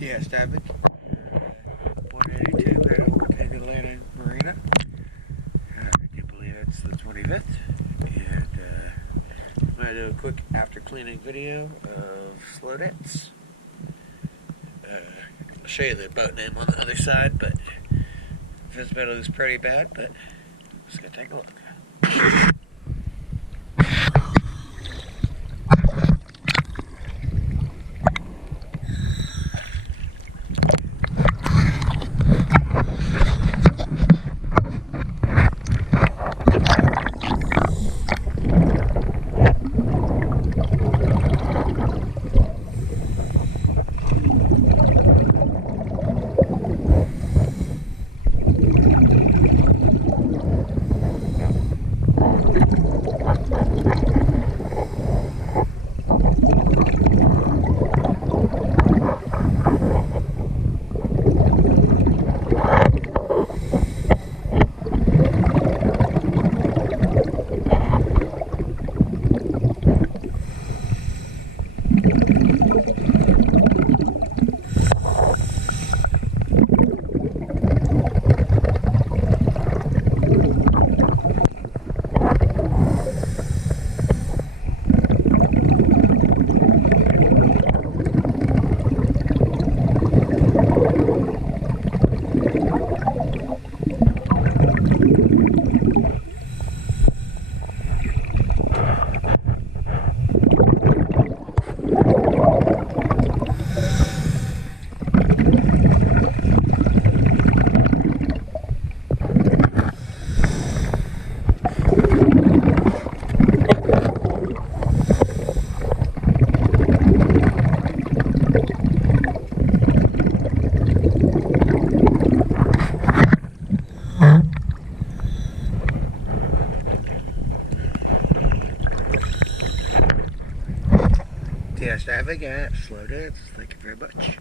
TS Savage, 182 at Atlanta Marina. I do believe it's the 25th, and I'm going to do a quick after cleaning video of slow debts. I'll show you the boat name on the other side, but visibility is pretty bad, but let's go take a look. TS Savage at Slow Debts. Thank you very much.